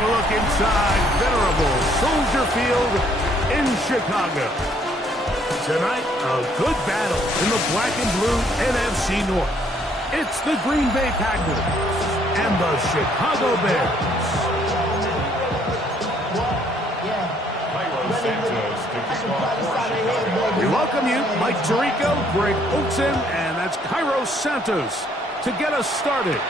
Look inside venerable Soldier Field in Chicago. Tonight, a good battle in the black and blue NFC North. It's the Green Bay Packers and the Chicago Bears. We welcome you, Mike Tirico, Greg Olsen, and that's Cairo Santos to get us started.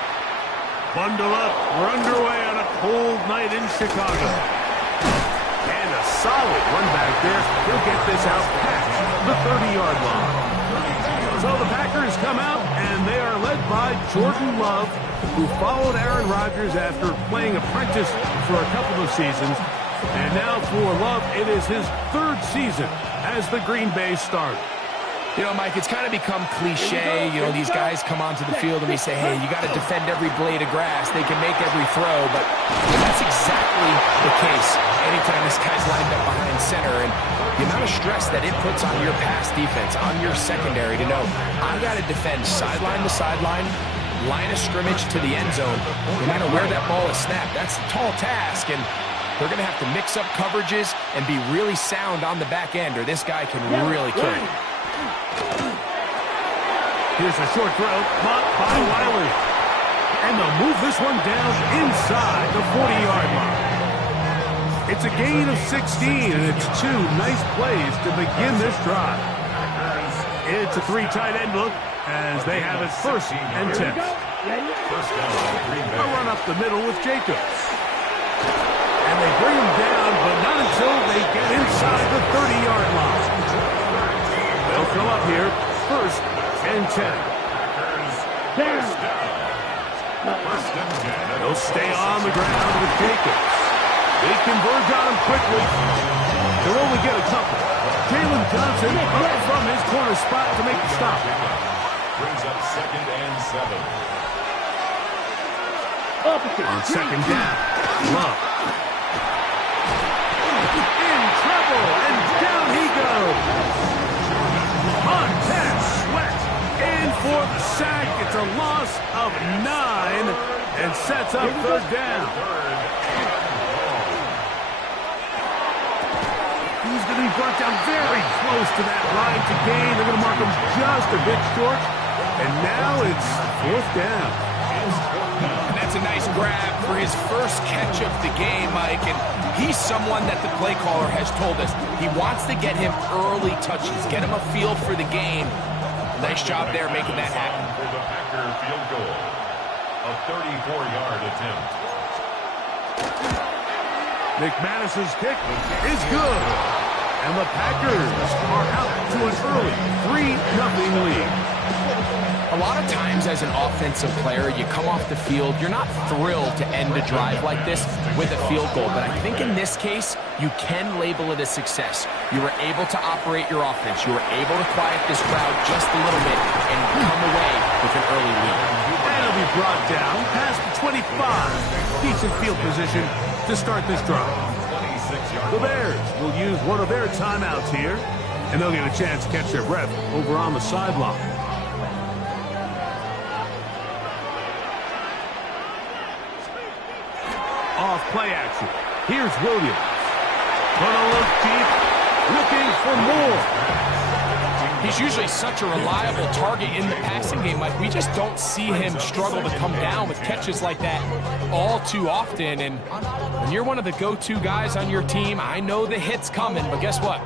Bundle up. We're underway on a cold night in Chicago. And a solid run back there. He'll get this out past the 30-yard line. So the Packers come out, and they are led by Jordan Love, who followed Aaron Rodgers after playing apprentice for a couple of seasons. And now for Love, it is his third season as the Green Bay starter. You know, Mike, it's kind of become cliche. You know, these guys come onto the field and we say, hey, you got to defend every blade of grass. They can make every throw, but that's exactly the case anytime this guy's lined up behind center. And the amount of stress that it puts on your pass defense, on your secondary to know, I got to defend sideline to sideline, line of scrimmage to the end zone, no matter where that ball is snapped. That's a tall task, and they're going to have to mix up coverages and be really sound on the back end, or this guy can really kill you. Here's a short throw, caught by Wiley. And they'll move this one down inside the 40-yard line. It's a gain of 16, and it's two nice plays to begin this drive. It's a three tight end look as they have it first and 10. A run up the middle with Jacobs. And they bring him down, but not until they get inside the 30-yard line. They'll come up here first and 10. They'll stay on the ground with Jacobs. They converge on him quickly. They'll only get a couple. Jalen Johnson up from his corner spot to make the stop. Brings up 2nd and 7. On second down, Love. In trouble, and down he goes. Montez Sweat in for the sack. It's a loss of 9 and sets up third down. He's going to be brought down very close to that line to gain. They're going to mark him just a bit short. And now it's fourth down. And that's a nice grab for his first catch of the game, Mike. And he's someone that the play caller has told us he wants to get him early touches, get him a feel for the game. Nice job there making that happen. For the Packer field goal, a 34-yard attempt. McManus's kick is good. And the Packers are out to an early 3-0 lead. A lot of times as an offensive player, you come off the field, you're not thrilled to end a drive like this with a field goal. But I think in this case, you can label it a success. You were able to operate your offense. You were able to quiet this crowd just a little bit and come away with an early lead. And it'll be brought down past the 25. Decent field position to start this drive. The Bears will use one of their timeouts here, and they'll get a chance to catch their breath over on the sideline. Off play action. Here's Williams. Gonna look deep, looking for more. He's usually such a reliable target in the passing game. Like, we just don't see him struggle to come down with catches like that all too often. And when you're one of the go-to guys on your team, I know the hit's coming, but guess what?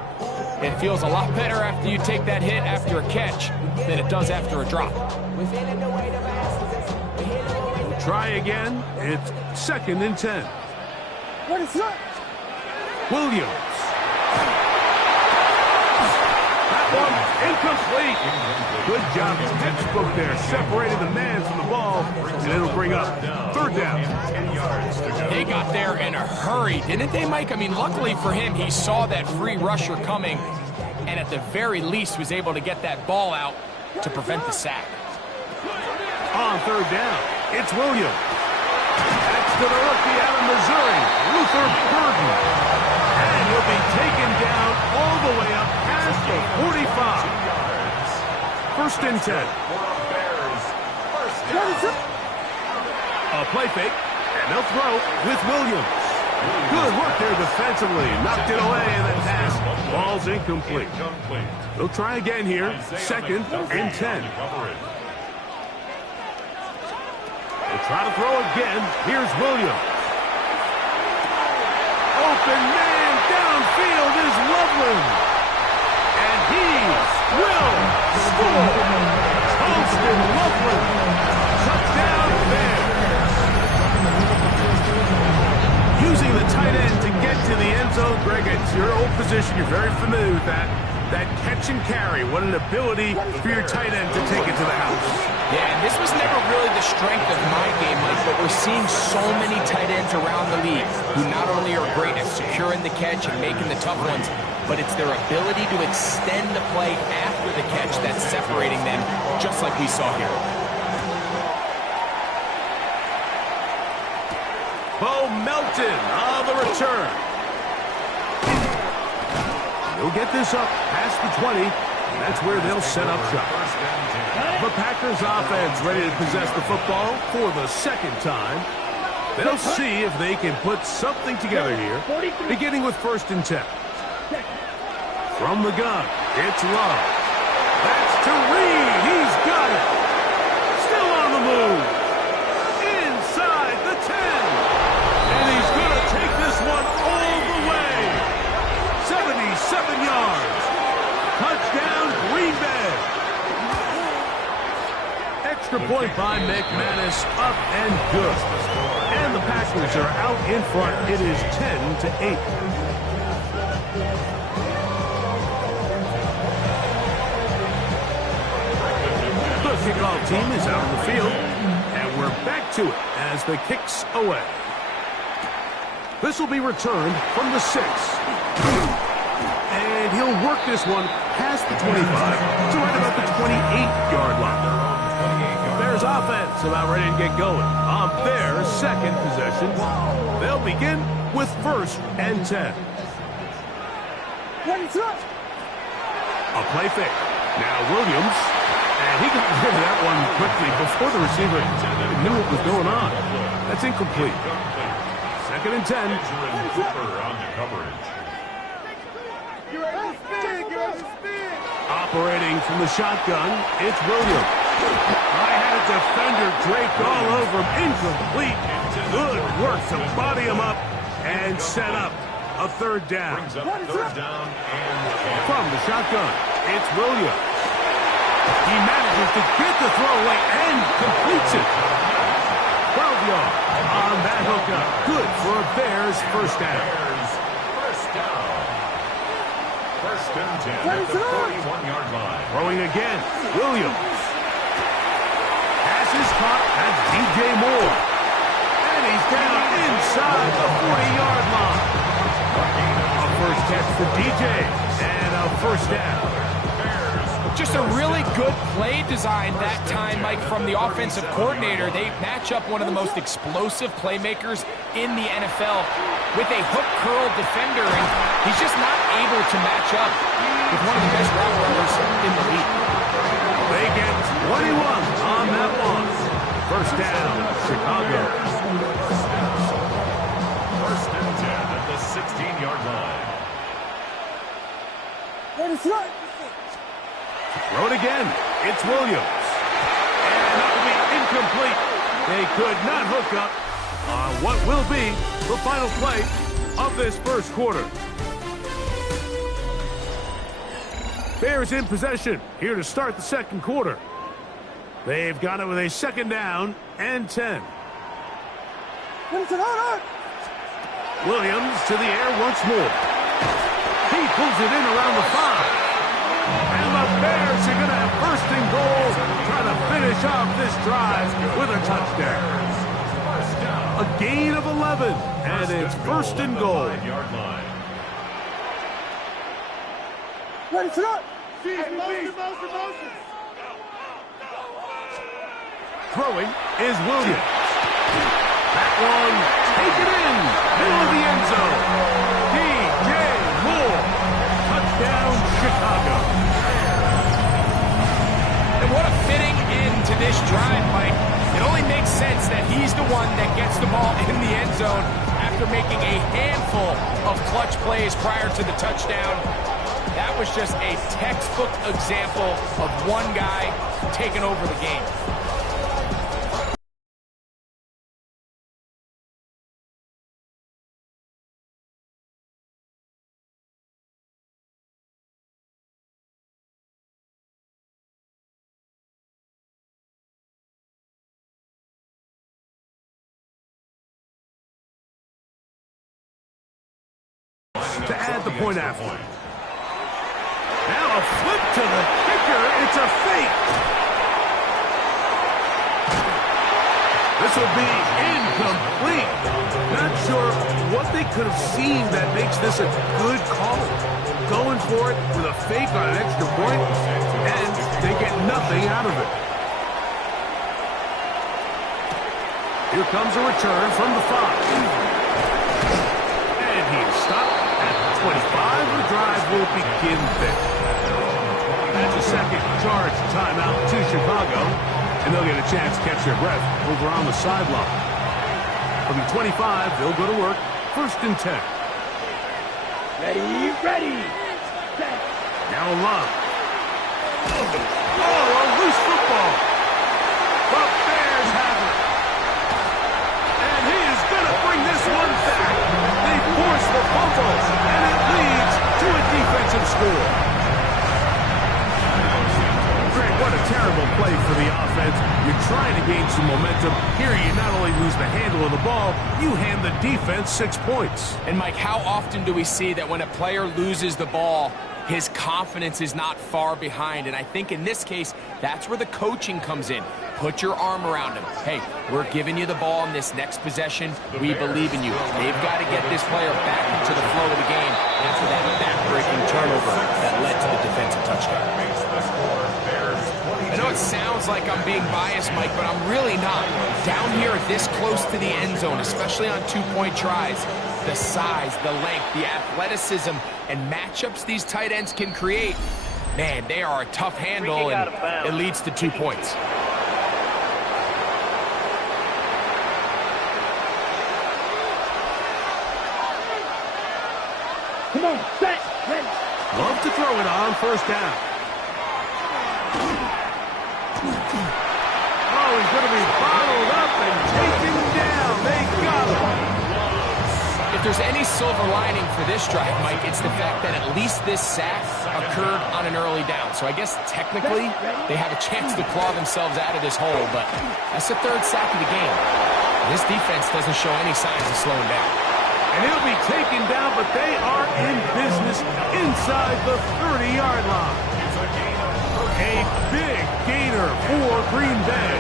It feels a lot better after you take that hit after a catch than it does after a drop. Try again. It's 2nd and 10. What is that? Williams. That one incomplete. Good job. Textbook there. Separated the man from the ball, and it'll bring up third down. They got there in a hurry, didn't they, Mike? I mean, luckily for him, he saw that free rusher coming, and at the very least was able to get that ball out to prevent the sack. On third down, it's Williams. That's to the rookie out of Missouri, Luther Burden. And he'll be taken down all the way up past the 45. First and 10. A play fake, and they'll throw with Williams. Good work there defensively. Knocked it away, and the pass. Ball's incomplete. They'll try again here. 2nd and 10. They'll try to throw again. Here's Williams. Open man downfield is Loveland. And he will score. Holston Loveland. Touchdown there. Using the tight end to get to the end zone, Greg, it's your old position. You're very familiar with that. That catch and carry. What an ability for your tight end to take it to the house. Yeah, and this was never really the strength of my game, Mike, but we're seeing so many tight ends around the league who not only are great at securing the catch and making the tough ones, but it's their ability to extend the play after the catch that's separating them, just like we saw here. Bo Melton on the return. He'll get this up past the 20. And that's where they'll set up shop. The Packers offense ready to possess the football for the 2nd time. They'll see if they can put something together here, beginning with 1st and 10. From the gun, it's Love. That's to Reed. He's got it. Still on the move. Inside the 10. And he's going to take this one all the way. 77 yards. Touchdown, Green Bay. Extra point by McManus, up and good. And the Packers are out in front. It is 10-8. The kickoff team is out on the field. And we're back to it as the kick's away. This will be returned from the 6. And he'll work this one past the 25 to right about the 28-yard line. Bears offense about ready to get going on their 2nd possession. They'll begin with 1st and 10. A play fake. Now Williams. And he got rid of that one quickly before the receiver knew what was going on. That's incomplete. 2nd and 10. On the coverage. Operating from the shotgun, it's Williams. I had a defender draped all over him. Incomplete. Good work to body him up and set up a 3rd down. From the shotgun, it's Williams. He manages to get the throw away and completes it. 12 yards on that hookup. Good for a Bears 1st down. 1st and 10 at the 41-yard line. Throwing again, Williams. Pass is caught. That's DJ Moore. And he's down inside the 40-yard line. A 1st catch for DJ and a 1st down. Just a really good play design that time, Mike, from the offensive coordinator. They match up one of the most explosive playmakers in the NFL with a hook curl defender, and he's just not able to match up with one of the best route runners in the league. They get 21 on that one. 1st down, Chicago. 1st and 10 at the 16-yard line. Throw it again. It's Williams. And that will be incomplete. They could not hook up on what will be the final play of this 1st quarter. Bears in possession here to start the 2nd quarter. They've got it with a 2nd down and 10. Williams to the air once more. He pulls it in around the 5. And the Bears are going to have 1st and goal, trying to finish off this drive with a touchdown. A gain of 11, and it's 1st and goal. Throwing is Williams. That one taken in, middle of the end zone. DJ Moore, touchdown Chicago. And what a fitting end to this drive, Mike. It only makes sense that he's the one that gets the ball in the end zone after making a handful of clutch plays prior to the touchdown. That was just a textbook example of one guy taking over the game. To add the point after. Now a flip to the kicker. It's a fake. This will be incomplete. Not sure what they could have seen that makes this a good call. Going for it with a fake on an extra point, and they get nothing out of it. Here comes a return from the 5. And he's stopped at the 25. The drive will begin there. That's a second charge timeout to Chicago, and they'll get a chance to catch their breath over on the sideline. From the 25, they'll go to work. 1st and 10. Ready. Set. Now Love. Oh, a loose football. The Bears have it. And he is going to bring this one back. They force the fumble, and it leads to a defensive score. Greg, what a terrible play for the offense. You're trying to gain some momentum. Here you not only lose the handle of the ball, you hand the defense 6 points. And Mike, how often do we see that when a player loses the ball, his confidence is not far behind? And I think in this case, that's where the coaching comes in. Put your arm around him. Hey, we're giving you the ball in this next possession. We believe in you. They've got to get this player back into the flow of the game after that back-breaking turnover that led to the defensive touchdown. I know it sounds like I'm being biased, Mike, but I'm really not. Down here this close to the end zone, especially on 2-point tries, the size, the length, the athleticism, and matchups these tight ends can create, man, they are a tough handle, and it leads to 2 points. Come on, set, ready. Love to throw it on 1st down. Oh, he's going to be bottled up and taken down. They got him. If there's any silver lining for this drive, Mike, it's the fact that at least this sack occurred on an early down. So I guess technically they have a chance to claw themselves out of this hole, but that's the 3rd sack of the game. This defense doesn't show any signs of slowing down. And he'll be taken down, but they are in business inside the 30-yard line. A big gainer for Green Bay.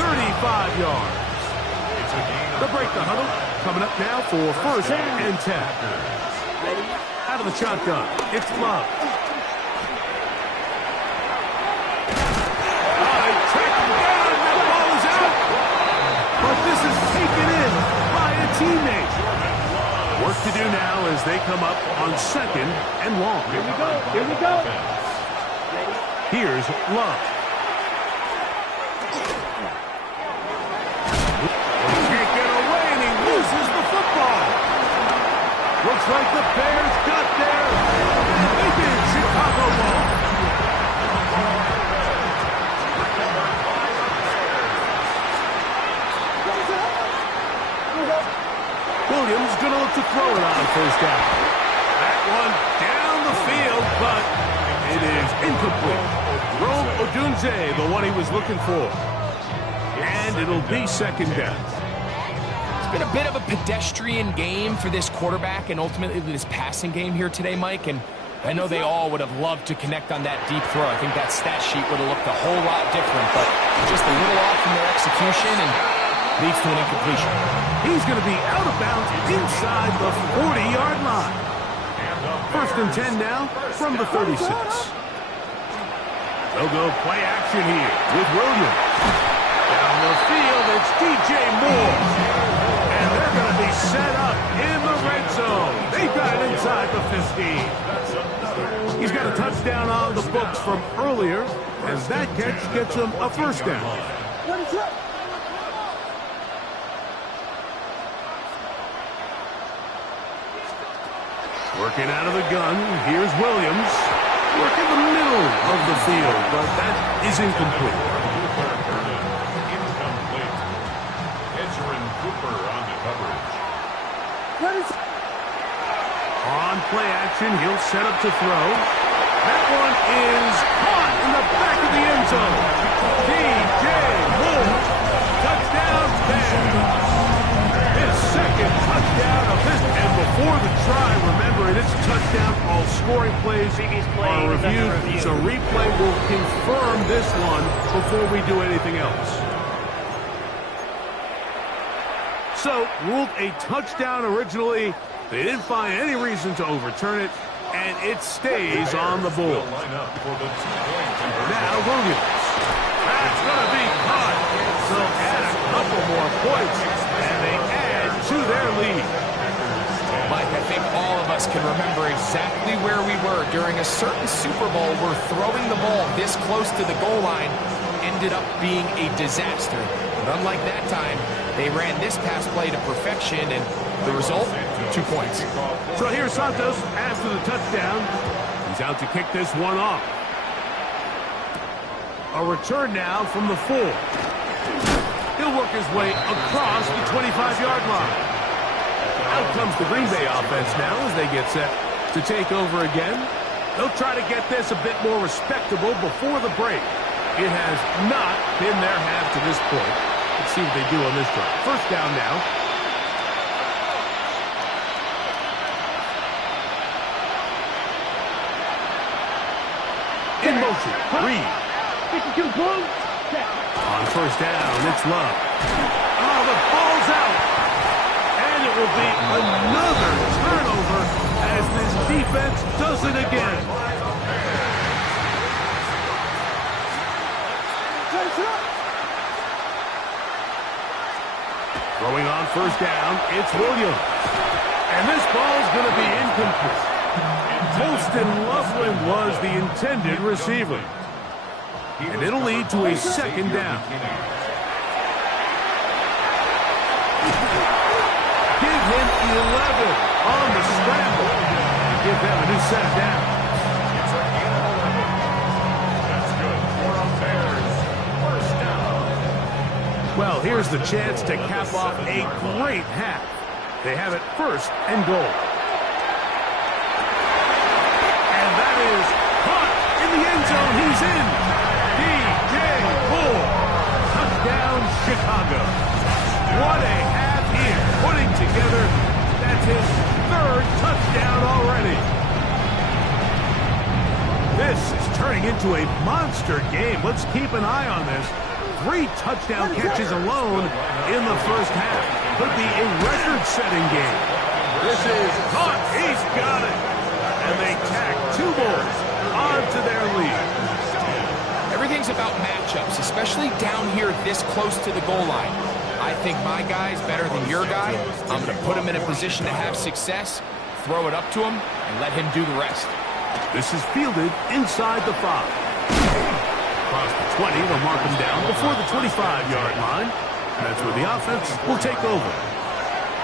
35 yards. They'll break the huddle. Coming up now for 1st and 10. Out of the shotgun, it's Love. They track him down. That ball is out. But this is taken in by a teammate. Work to do now as they come up on 2nd and long. Here we go. Here's Love. He can't get away, and he loses the football. Looks like the Bears got there. They did. Chicago ball. Williams going to look to throw it on 1st down. That one down the field, but it is incomplete. Rome Odunze, the one he was looking for. And it'll be 2nd down. It's been a bit of a pedestrian game for this quarterback and ultimately this passing game here today, Mike. And I know they all would have loved to connect on that deep throw. I think that stat sheet would have looked a whole lot different, but just a little off from their execution and leads to an incompletion. He's going to be out of bounds inside the 40-yard line. 1st and 10 now from the 36. They'll go play action here with Williams. Down the field, it's DJ Moore. And they're going to be set up in the red zone. They've got it inside the 15. He's got a touchdown on the books from earlier, as that catch gets him a 1st down. Working out of the gun, here's Williams. Working the middle of the field, but that is incomplete. Incomplete. Edgerrin Cooper on the coverage. On play action, he'll set up to throw. That one is caught in the back of the end zone. DJ Moore. Touchdown, Bears. His second touchdown of this. And before the try, remember, it is a touchdown. All scoring plays are reviewed. So replay will confirm this one before we do anything else. So, ruled a touchdown originally. They didn't find any reason to overturn it, and it stays on the board. Now Williams. That's going to be caught. So add a couple more points, and they add to their lead. Mike, I think all of us can remember exactly where we were during a certain Super Bowl where throwing the ball this close to the goal line ended up being a disaster. But unlike that time, they ran this pass play to perfection, and the result, 2 points. So here's Santos after the touchdown. He's out to kick this one off. A return now from the 4. He'll work his way across the 25-yard line. Out comes the Green Bay offense now as they get set to take over again. They'll try to get this a bit more respectable before the break. It has not been their half to this point. Let's see what they do on this drive. First down now. In motion, Reed. 52 blue. On first down, it's Love. Oh, the ball's out. And it will be another turnover as this defense does it again. Throwing on first down, it's Williams. And this ball's going to be incomplete. Holston Loveland was the intended receiver. And it'll lead to a second down. Give him 11 on the scramble. Give them a new set down. That's good for the Bears. First down. Well, here's the chance to cap off a great half. They have it first and goal. And that is caught in the end zone. He's in. DJ Moore. Touchdown, Chicago. What a half here. Putting together, that's his third touchdown already. This is turning into a monster game. Let's keep an eye on this. 3 touchdown catches alone in the first half. Could be a record-setting game. This is caught. He's got it. And they tack 2 more onto their lead. Everything's about matchups, especially down here this close to the goal line. I think my guy's better than your guy. I'm going to put him in a position to have success, throw it up to him, and let him do the rest. This is fielded inside the 5. Across the 20, they'll mark him down before the 25-yard line. That's where the offense will take over.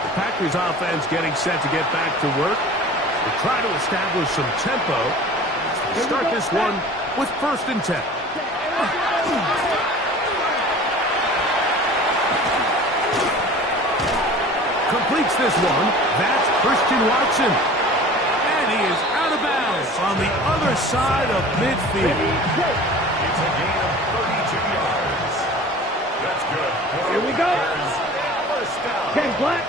The Packers offense getting set to get back to work. They'll try to establish some tempo. They'll start this one with 1st and 10. Completes this one. That's Christian Watson. And he is out of bounds on the other side of midfield. It's a gain of 32 yards. That's good. Here we go. First down. Ken Black.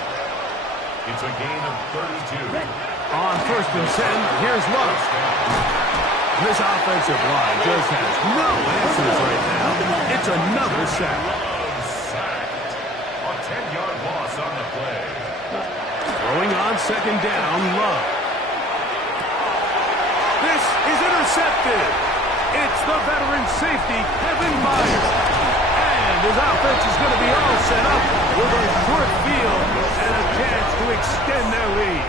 It's a gain of 32. On 1st and 10, here's Love. This offensive line just has no answers right now. It's another sack. Sacked. A 10-yard loss on the play. Throwing on 2nd down, Love. This is intercepted. It's the veteran safety, Kevin Myers. And his offense is going to be all set up with a short field and a chance to extend their lead.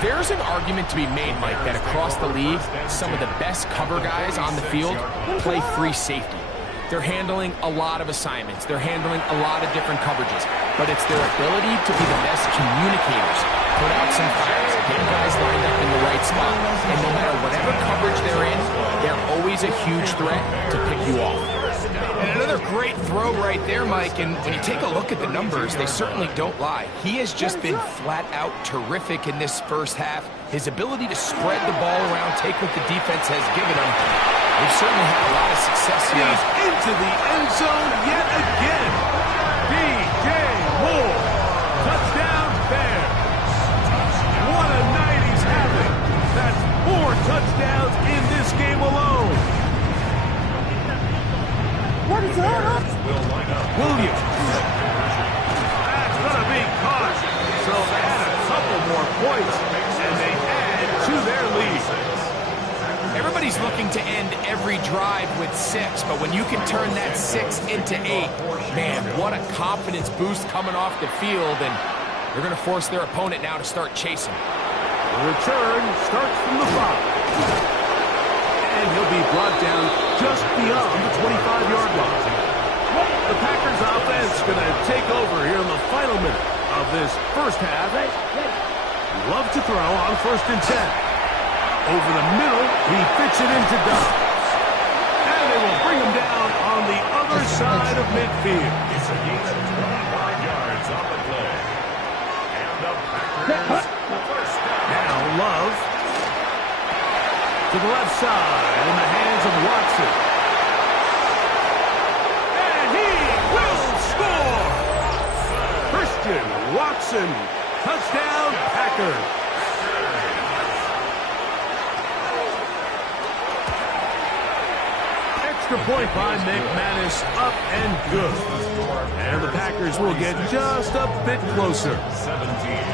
There's an argument to be made, Mike, that across the league, some of the best cover guys on the field play free safety. they're handling a lot of assignments. They're handling a lot of different coverages. But it's their ability to be the best communicators, put out some fires, get guys lined up in the right spot. And no matter whatever coverage they're in, they're always a huge threat to pick you off. And another great throw right there, Mike. And when you take a look at the numbers, they certainly don't lie. He has just been flat out terrific in this first half. His ability to spread the ball around, take what the defense has given him. They've certainly had a lot of success here. He's into the end zone yet again. DJ Moore. Touchdown Bears. What a night he's having. That's 4 touchdowns in this game alone. What is that? Williams. That's going to be caught. So they add a couple more points, and they add to their lead. Everybody's looking to end every drive with 6, but when you can turn that 6 into 8, man, what a confidence boost coming off the field, and they're going to force their opponent now to start chasing. The return starts from the 5. And he'll be brought down just beyond the 25-yard line. The Packers offense going to take over here in the final minute of this first half. Love to throw on 1st and 10. Over the middle, he fits it into Dobbs. And they will bring him down on the other side of midfield. It's a gain of 25 yards on the play. And the Packers first down. Now Love to the left side in the hands of Watson. And he will score! Christian Watson, touchdown Packers. Extra point by McManus, up and good. And the Packers will get just a bit closer. 17.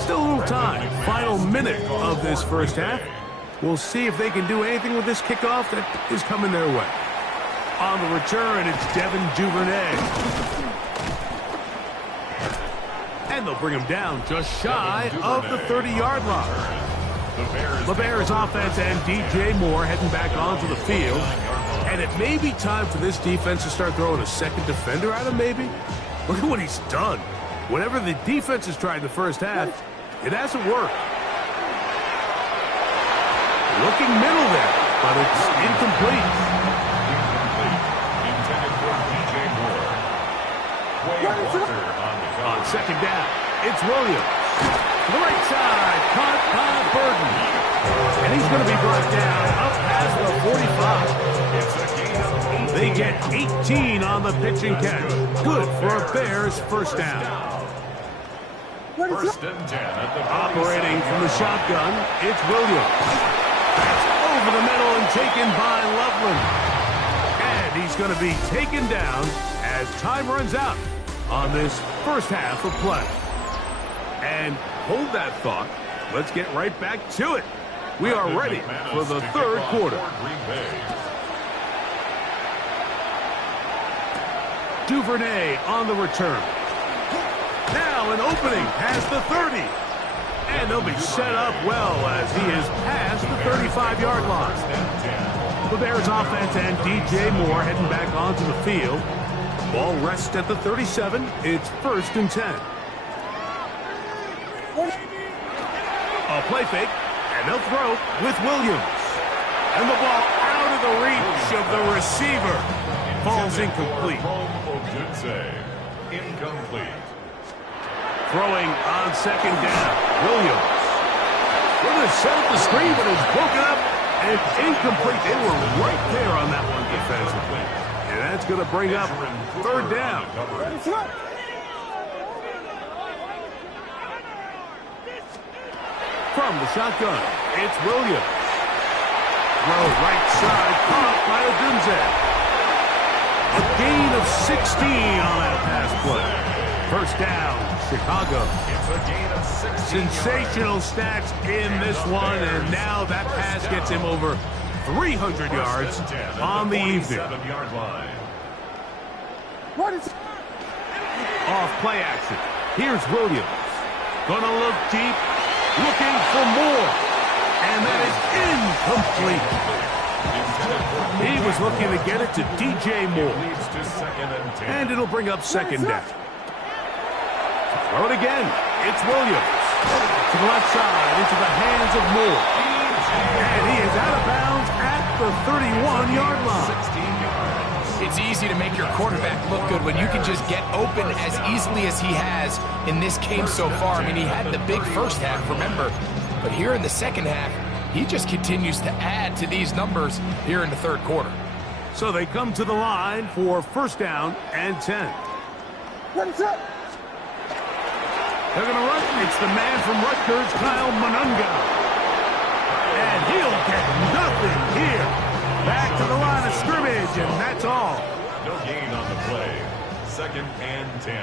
Still a little time. Final minute of this first half. We'll see if they can do anything with this kickoff that is coming their way. On the return, it's Devin Duvernay. And they'll bring him down just shy of the 30-yard line. The Bears offense and DJ Moore heading back onto the field. And it may be time for this defense to start throwing a second defender at him, maybe. Look at what he's done. Whatever the defense has tried in the first half, it hasn't worked. Looking middle there, but it's incomplete. Intended for DJ Moore. On second down, it's Williams. To the right side, caught by Burton. And he's going to be brought down up past the 45. They get 18 on the pitch and catch. Good for a Bears first down. First and 10 at the Operating from the shotgun, it's Williams. That's over the middle and taken by Loveland. And he's going to be taken down as time runs out on this first half of play. And hold that thought. Let's get right back to it. We are ready for the third quarter. Duvernay on the return. Now an opening past the 30. And they'll be set up well as he is past the 35-yard line. The Bears offense and DJ Moore heading back onto the field. Ball rests at the 37. It's 1st and 10. A play fake, and they'll throw with Williams. And the ball out of the reach of the receiver. Falls incomplete. Incomplete. Throwing on second down, Williams. They're going to set up the screen, but it's broken up, and it's incomplete. They were right there on that one defensively. And that's going to bring up 3rd down. From the shotgun, it's Williams. Throw right side, caught by Odunze. A gain of 16 on that pass play. First down, Chicago. It's a gain of 16. Sensational stats in this one, and now that pass gets him over 300 yards on the evening. Off play action. Here's Williams. Gonna look deep, looking for more. And that is incomplete. He was looking to get it to DJ Moore. Leads to 2nd and 10. And it'll bring up 2nd down. Throw it again. It's Williams. To the left side, into the hands of Moore. And he is out of bounds at the 31-yard line. 16 yards. It's easy to make your quarterback look good when you can just get open as easily as he has in this game so far. I mean, he had the big first half, remember. But here in the second half, he just continues to add to these numbers here in the third quarter. So they come to the line for 1st down and 10. What's up? They're going to run. It's the man from Rutgers, Kyle Monunga. And he'll get nothing here. Back to the line of scrimmage, and that's all. No gain on the play. 2nd and 10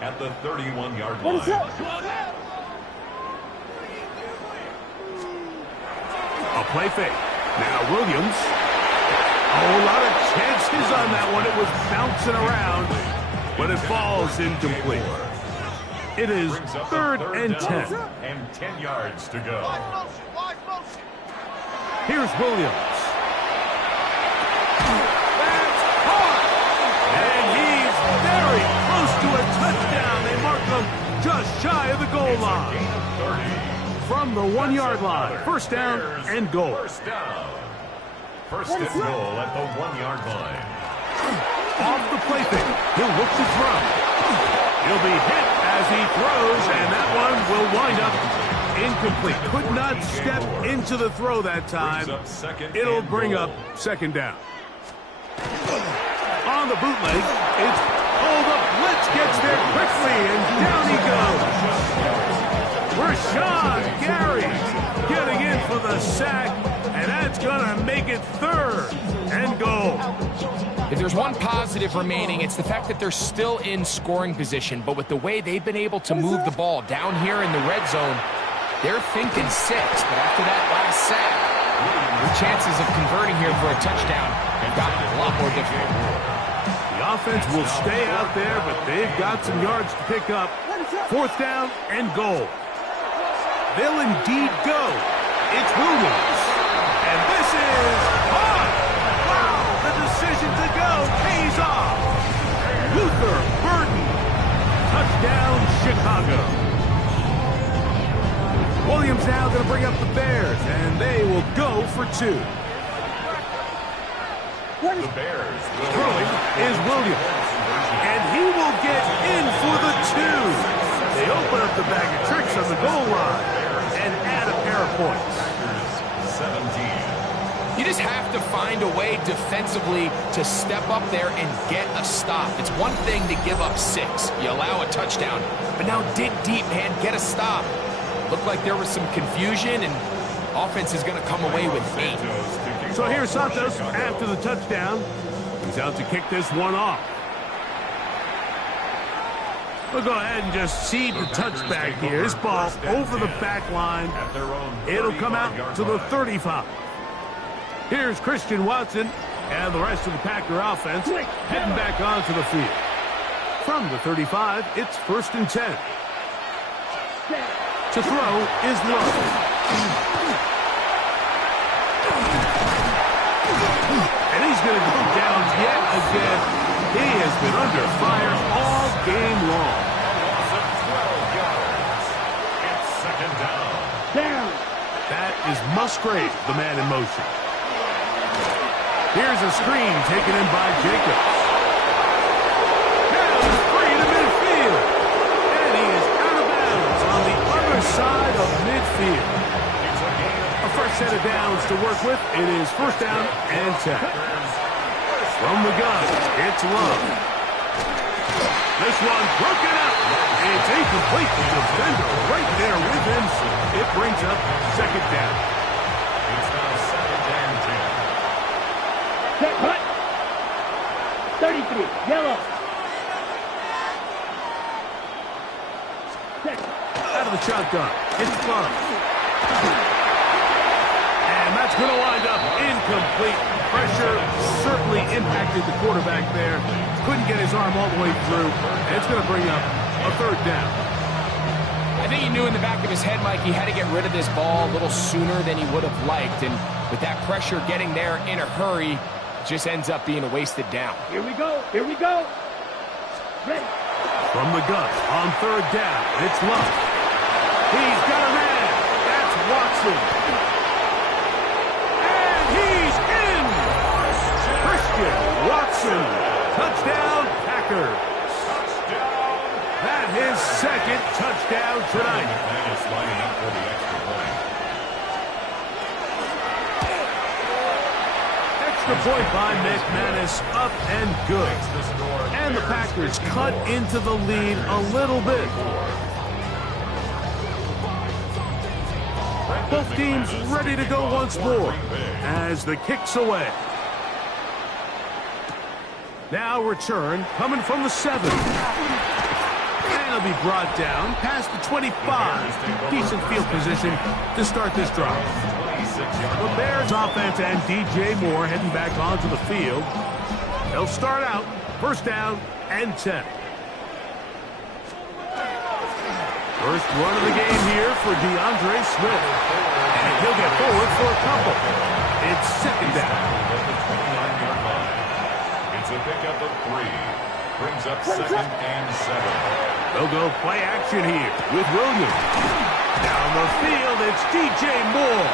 at the 31-yard What is line. up? A play fake. Now Williams. A lot of chances on that one. It was bouncing around, but it falls incomplete. It is Brings up 3rd a and down 10. and 10 yards to go. Here's Williams. That's caught. And he's very close to a touchdown. They mark him just shy of the goal line. Gain of 30. From the 1-yard line. 1st down and goal. 1st down. 1st and goal at the 1-yard line. Off the play fake. He'll look to throw. He'll be hit as he throws, and that one will wind up incomplete. Could not step into the throw that time. Brings up 2nd It'll and bring goal. up 2nd down. On the bootleg, it's pulled up. Blitz gets there quickly, and down he goes. Rashawn Gary getting in for the sack, and that's going to make it 3rd and goal. If there's one positive remaining, it's the fact that they're still in scoring position. But with the way they've been able to move the ball down here in the red zone, they're thinking 6. But after that last sack, their chances of converting here for a touchdown have gotten a lot more difficult. The offense will stay out there, but they've got some yards to pick up. 4th down and goal. They'll indeed go. It's Williams. And this is caught. Wow, the decision to go pays off. Luther Burden. Touchdown, Chicago. Williams now going to bring up the Bears, and they will go for 2. The Bears will Throwing is Williams. And he will get in for the 2. They open up the bag of tricks on the goal line and add a pair of points. 17. You just have to find a way defensively to step up there and get a stop. It's one thing to give up 6. You allow a touchdown. But now dig deep, man. Get a stop. Looked like there was some confusion, and offense is going to come away with 8. So here's Santos after the touchdown. He's out to kick this one off. We'll go ahead and just cede the touchback here. This ball over the back line. It'll come out to the 35. Here's Christian Watson and the rest of the Packer offense heading back onto the field. From the 35, it's 1st and 10. To throw is Lowe. And he's going to go down yet again. He has been under fire all game long. Loss of 12 yards. It's 2nd down. Down. That is Musgrave, the man in motion. Here's a screen taken in by Jacobs. Now he's free to midfield. And he is out of bounds on the other side of midfield. A fresh set of downs to work with. It is 1st down and 10. From the gun, it's Love. This one broken up. It's incomplete. The defender right there with him. It brings up 2nd down. It's now 2nd and 10. Set, cut. 33, yellow. Set. Out of the shotgun. It's Love. And that's going to wind up incomplete. Pressure certainly impacted the quarterback there. Couldn't get his arm all the way through. And it's going to bring up a 3rd down. I think he knew in the back of his head, Mike, he had to get rid of this ball a little sooner than he would have liked. And with that pressure getting there in a hurry, it just ends up being a wasted down. Here we go. Here we go. Ready. From the gun on third down, it's Luck. He's got a man. That's Watson. And he's in. Christian Watson. Touchdown, Packers. That his second touchdown tonight. Extra point by McManus, up and good. And the Packers cut into the lead a little bit. Both teams ready to go once more as the kick's away. Now return coming from the 7. And it'll be brought down past the 25. Decent field position to start this drive. The Bears offense and DJ Moore heading back onto the field. They'll start out first down and 10. First run of the game here for DeAndre Swift. And he'll get forward for a couple. It's second down. It's a pickup of 3. Brings up second and 7. They'll go play action here with Williams. Down the field, it's DJ Moore.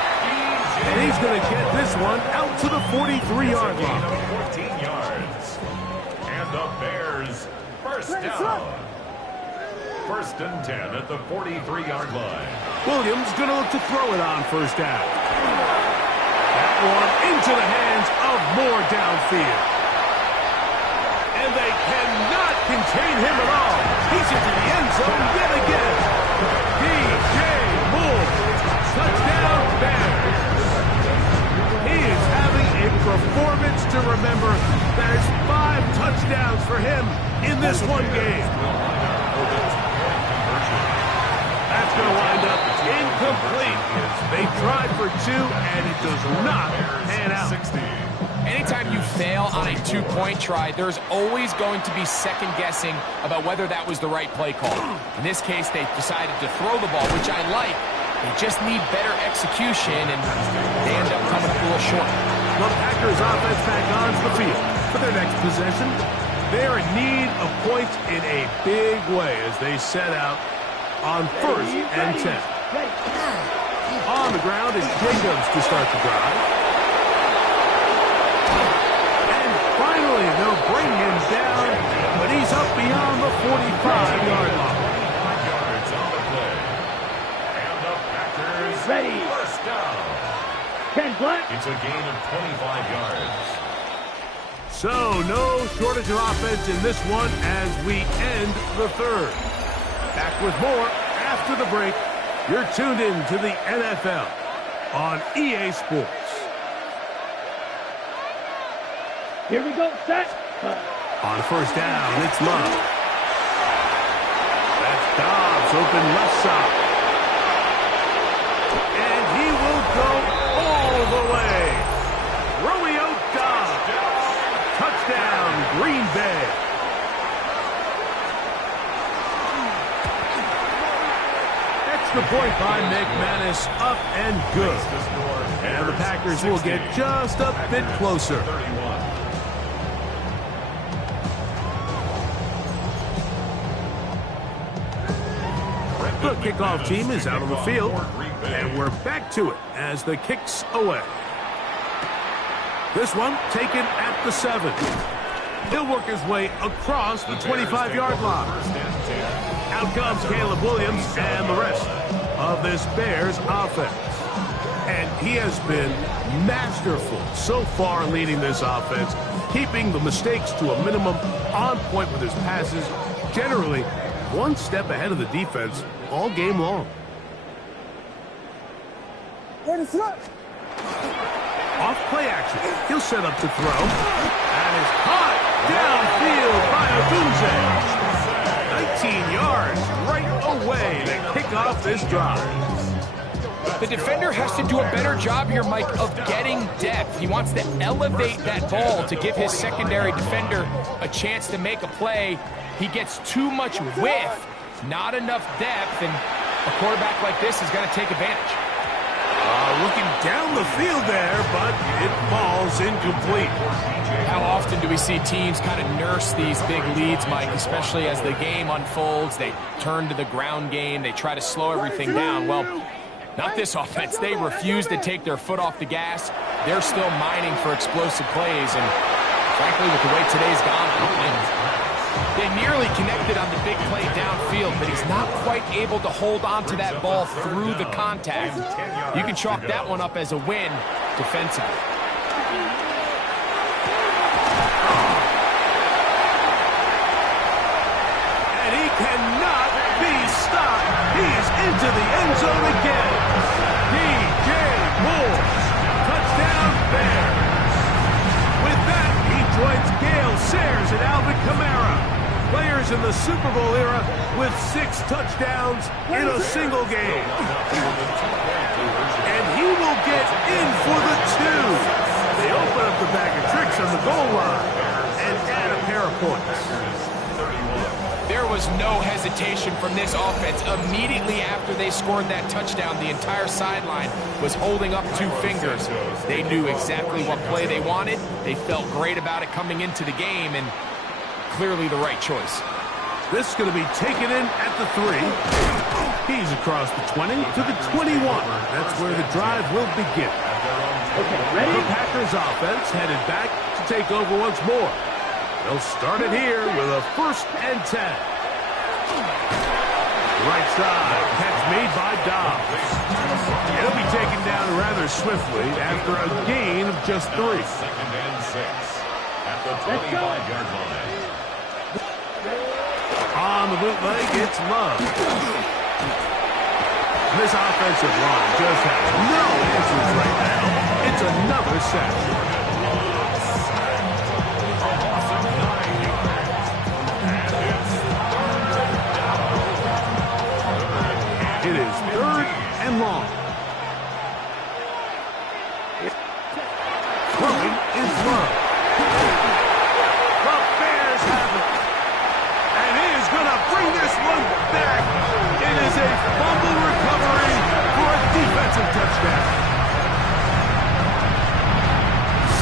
And he's going to get this one out to the 43-yard line. 14 yards. And the Bears first down. First and 10 at the 43-yard line. Williams going to look to throw it on first down. That one into the hands of Moore downfield. And they cannot contain him at all. He's into the end zone yet again. DJ Moore. Touchdown, Bears. He is having a performance to remember. That is 5 touchdowns for him in this one game. That's going to wind up incomplete. They tried for 2, and it does not pan out. Anytime you fail on a 2-point try, there's always going to be second guessing about whether that was the right play call. In this case, they decided to throw the ball, which I like. They just need better execution, and they end up coming up a little short. The Packers offense back onto the field for their next possession. They're in need of points in a big way as they set out on first and 10. On the ground is Jacobs to start the drive. And finally, they'll bring him down, but he's up beyond the 45-yard line. 5 yards on the play. And the Packers Ready. first down. 10 black. It's a gain of 25 yards. So, no shortage of offense in this one as we end the third. Back with more after the break. You're tuned in to the NFL on EA Sports. Here we go. Set. On first down, it's Love. That's Dobbs open left side. And he will go all the way. Romeo Dobbs. Touchdown, Green Bay. Extra point by McManus, up and good. And the Packers will get just a bit closer. The kickoff team is out on the field, and we're back to it as the kick's away. This one taken at the 7. He'll work his way across the 25-yard line. Out comes Caleb Williams and the rest of this Bears offense. And he has been masterful so far leading this offense, keeping the mistakes to a minimum, on point with his passes, generally one step ahead of the defense all game long. Off play action. He'll set up to throw. And is caught downfield by Odunze. 19 yards right away to kick off this drive. The defender has to do a better job here, Mike, of getting depth. He wants to elevate that ball to give his secondary defender a chance to make a play. He gets too much width, not enough depth, and a quarterback like this is going to take advantage. Looking down the field there, but it falls incomplete. How often do we see teams kind of nurse these big leads, Mike, especially as the game unfolds? They turn to the ground game. They try to slow everything down. Well, not this offense. They refuse to take their foot off the gas. They're still mining for explosive plays, and frankly, with the way today's gone, I don't blame them. They nearly connected on the big play downfield, but he's not quite able to hold on to that ball through the contact. You can chalk that one up as a win defensively. And he cannot be stopped. He's into the end zone again. DJ Moore, touchdown Bears. With that, he joins Gale Sayers and Alvin Kamara, players in the Super Bowl era with 6 touchdowns in a single game. And he will get in for the 2. They open up the bag of tricks on the goal line and add a pair of points. There was no hesitation from this offense. Immediately after they scored that touchdown, the entire sideline was holding up 2 fingers. They knew exactly what play they wanted. They felt great about it coming into the game, and clearly the right choice. This is going to be taken in at the 3. He's across the 20 to the 21. That's where the drive will begin. Okay, ready? The Packers offense headed back to take over once more. They'll start it here with a 1st and 10. Right side, catch made by Dobbs. He'll be taken down rather swiftly after a gain of just 3. 2nd and 6 at the 25-yard line. On the bootleg, it's Love. This offensive line just has no answers right now. It's another sack. It is 3rd and long. Throwing is Love. The Bears have it. And he is going to bring this one back. It is a fumble recovery for a defensive touchdown.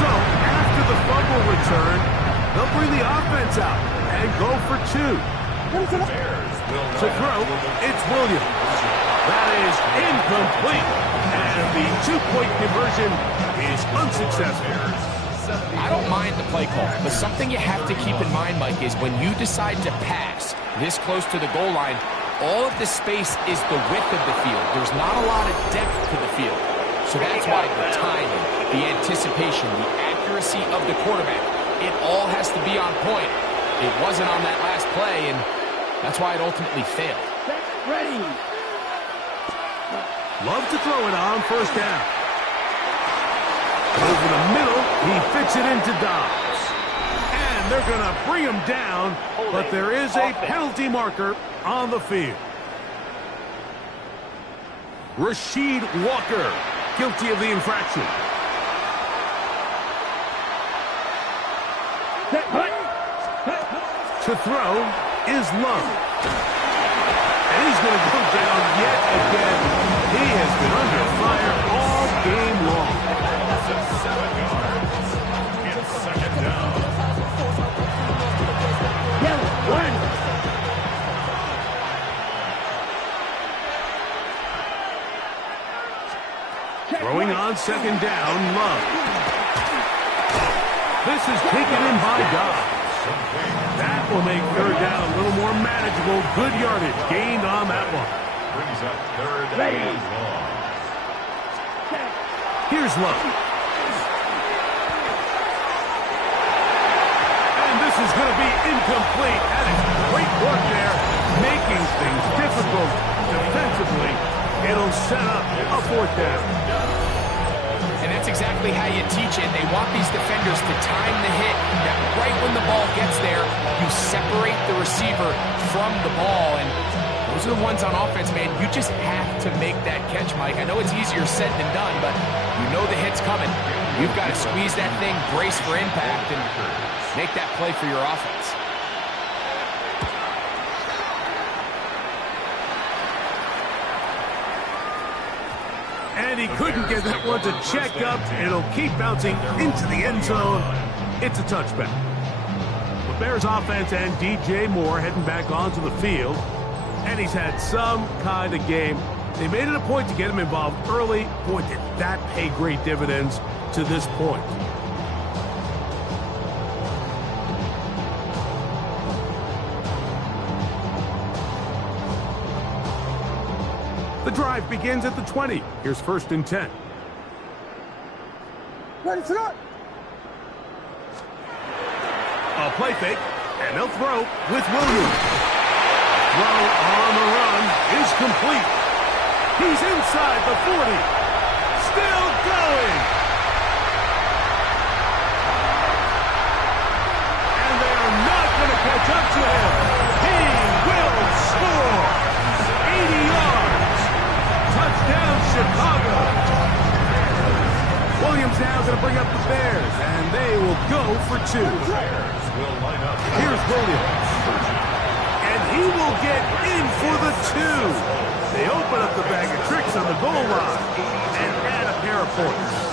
So, after the fumble return, they'll bring the offense out and go for 2. To throw, it's Williams. That is incomplete. And the 2-point conversion is unsuccessful. I don't mind the play call, but something you have to keep in mind, Mike, is when you decide to pass this close to the goal line, all of the space is the width of the field. There's not a lot of depth to the field. So that's why the timing, the anticipation, the accuracy of the quarterback, it all has to be on point. It wasn't on that last play, and that's why it ultimately failed. Ready. Love to throw it on 1st down. Over the middle, he fits it into Dobbs. And they're going to bring him down, but there is a penalty marker on the field. Rasheed Walker, guilty of the infraction. To throw is Love. And he's going to go down yet again. He has been under fire all game long. 7 yards. It's 2nd down. Yellow, 1. Throwing on 2nd down, Love. This is taken in by Dobbs. That will make 3rd down a little more manageable. Good yardage gained on that one. Brings up 3rd and long. Here's Love. And this is going to be incomplete. That is great work there, making things difficult defensively. It'll set up a 4th down. And that's exactly how you teach it. They want these defenders to time the hit, that right when the ball gets there, you separate the receiver from the ball. And those are the ones on offense, man. You just have to make that catch, Mike. I know it's easier said than done, but you know the hit's coming. You've got to squeeze that thing, brace for impact, and make that play for your offense. And he couldn't get that one to check up. It'll keep bouncing into the end zone. It's a touchback. The Bears offense and DJ Moore heading back onto the field. And he's had some kind of game. They made it a point to get him involved early. Boy, did that pay great dividends to this point. The drive begins at the 20. Here's 1st and 10. Ready, set. A play fake, and they'll throw with Williams. Throw on the run is complete. He's inside the 40. Still going. And they are not going to catch up to him. He will score. 80 yards. Touchdown, Chicago. Williams now going to bring up the Bears, and they will go for 2. Here's Williams. And he will get in for the 2. They open up the bag of tricks on the goal line and add a pair of points.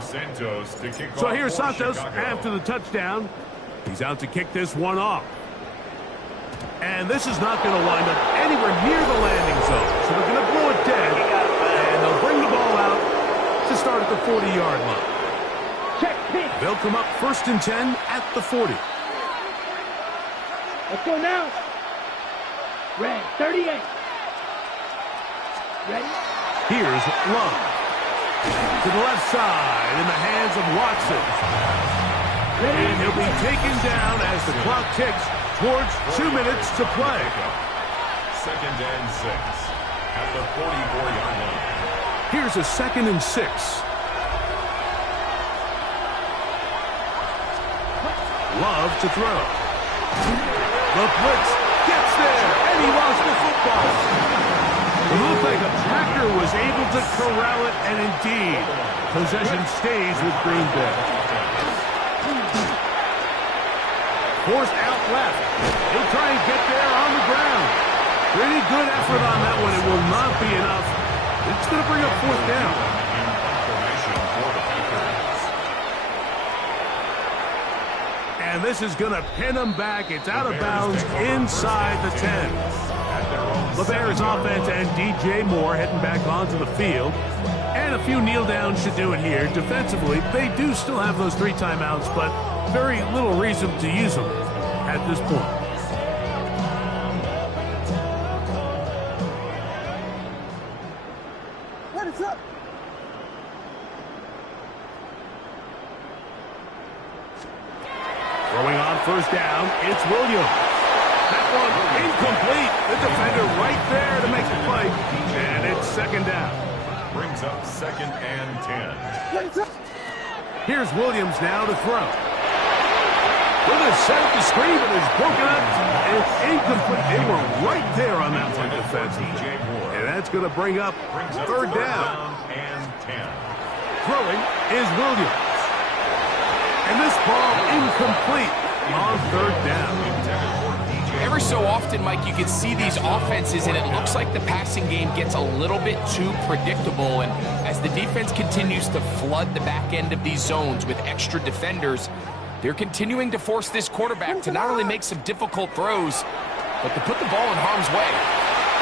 Santos to kick so off here's Santos Chicago. after the touchdown. He's out to kick this one off. And this is not going to wind up anywhere near the landing zone. So they're going to blow it dead. And they'll bring the ball out to start at the 40-yard line. Check, pitch. They'll come up 1st and 10 at the 40. Let's go now. Red, 38. Ready? Here's Love. To the left side in the hands of Watson. Ready? And he'll be taken down as the clock ticks towards 2 minutes to play. 2nd and 6 at the 44-yard line. Here's a 2nd and 6. Love to throw. The blitz gets there, and he lost the football. It looked like a Packer was able to corral it, and indeed, possession stays with Green Bay. Forced out left. He'll try and get there on the ground. Pretty good effort on that one. It will not be enough. It's going to bring up 4th down. And this is going to pin them back. It's out of bounds inside the 10. The Bears offense and DJ Moore heading back onto the field. And a few kneel downs should do it here. Defensively, they do still have those 3 timeouts, but very little reason to use them at this point. Let us up. Throwing on 1st down, it's Williams. That one incomplete. The defender right there to make the play. And it's 2nd down. Brings up 2nd and 10. Let us up. Here's Williams now to throw. With a set up the screen, but it's broken up. It's incomplete. They were right there on that one defensively. And that's going to bring up 3rd down. And 10. Throwing is Williams. And this ball incomplete on 3rd down. Every so often, Mike, you can see these offenses, and it looks like the passing game gets a little bit too predictable. And as the defense continues to flood the back end of these zones with extra defenders, they're continuing to force this quarterback to not only make some difficult throws, but to put the ball in harm's way.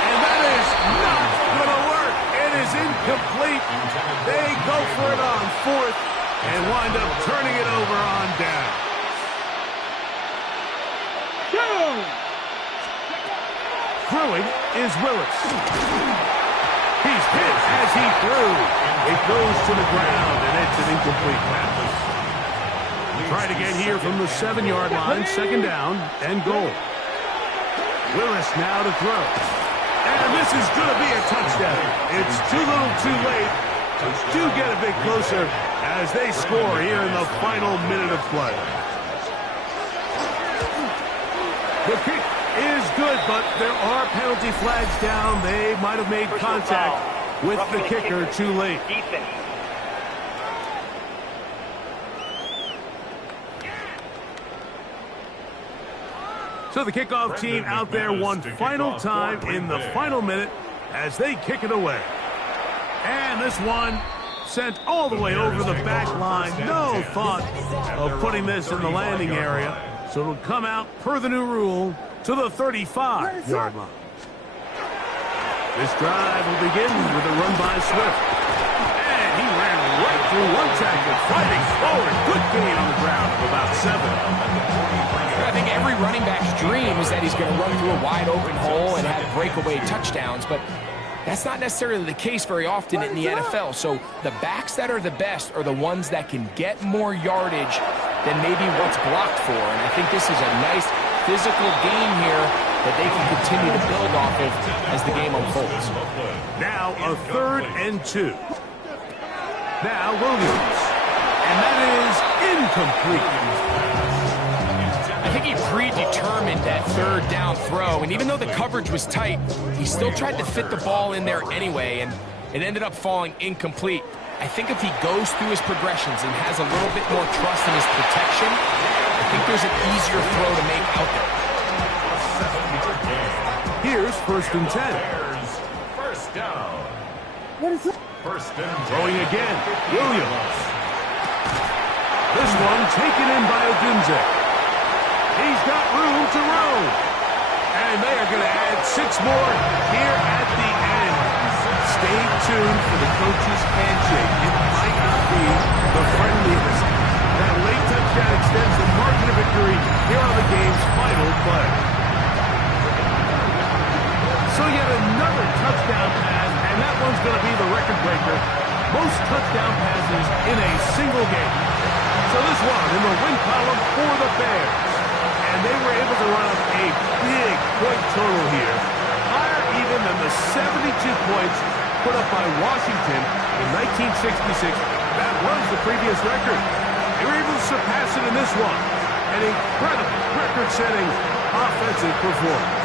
And that is not going to work. It is incomplete. They go for it on 4th and wind up turning it over on down. Throwing is Willis. He's hit as he threw. It goes to the ground, and it's an incomplete pass. Try to get here from the 7-yard line, 2nd down, and goal. Willis now to throw. And this is going to be a touchdown. It's too little too late. Do get a bit closer as they score here in the final minute of play. The kick is good, but there are penalty flags down. They might have made contact with the kicker too late. So the kickoff team out there one final time in the final minute as they kick it away. And this one sent all the way over the back line. No thought of putting this in the landing area. So it'll come out per the new rule to the 35-yard line. This drive will begin with a run by Swift. And he ran right through one tackle, fighting forward. Good gain on the ground of about 7. I think every running back's dream is that he's going to run through a wide open hole and have breakaway touchdowns, but that's not necessarily the case very often in the NFL. So the backs that are the best are the ones that can get more yardage than maybe what's blocked for. And I think this is a nice physical game here that they can continue to build off of as the game unfolds. Now a 3rd and 2. Now Williams. And that is incomplete. I think he predetermined that 3rd down throw, and even though the coverage was tight, he still tried to fit the ball in there anyway, and it ended up falling incomplete. I think if he goes through his progressions and has a little bit more trust in his protection, I think there's an easier throw to make out there. Here's 1st and 10. First down. What is it? 1st and 10. Throwing again, Williams. This one taken in by Odunze. He's got room to roam. And they are going to add 6 more here at the end. Stay tuned for the coach's handshake. It might not be the friendliest. That late touchdown extends the margin of victory here on the game's final play. So yet another touchdown pass, and that one's going to be the record breaker. Most touchdown passes in a single game. So this one in the win column for the Bears. And they were able to run up a big point total here. Higher even than the 72 points put up by Washington in 1966. That was the previous record. They were able to surpass it in this one. An incredible record-setting offensive performance.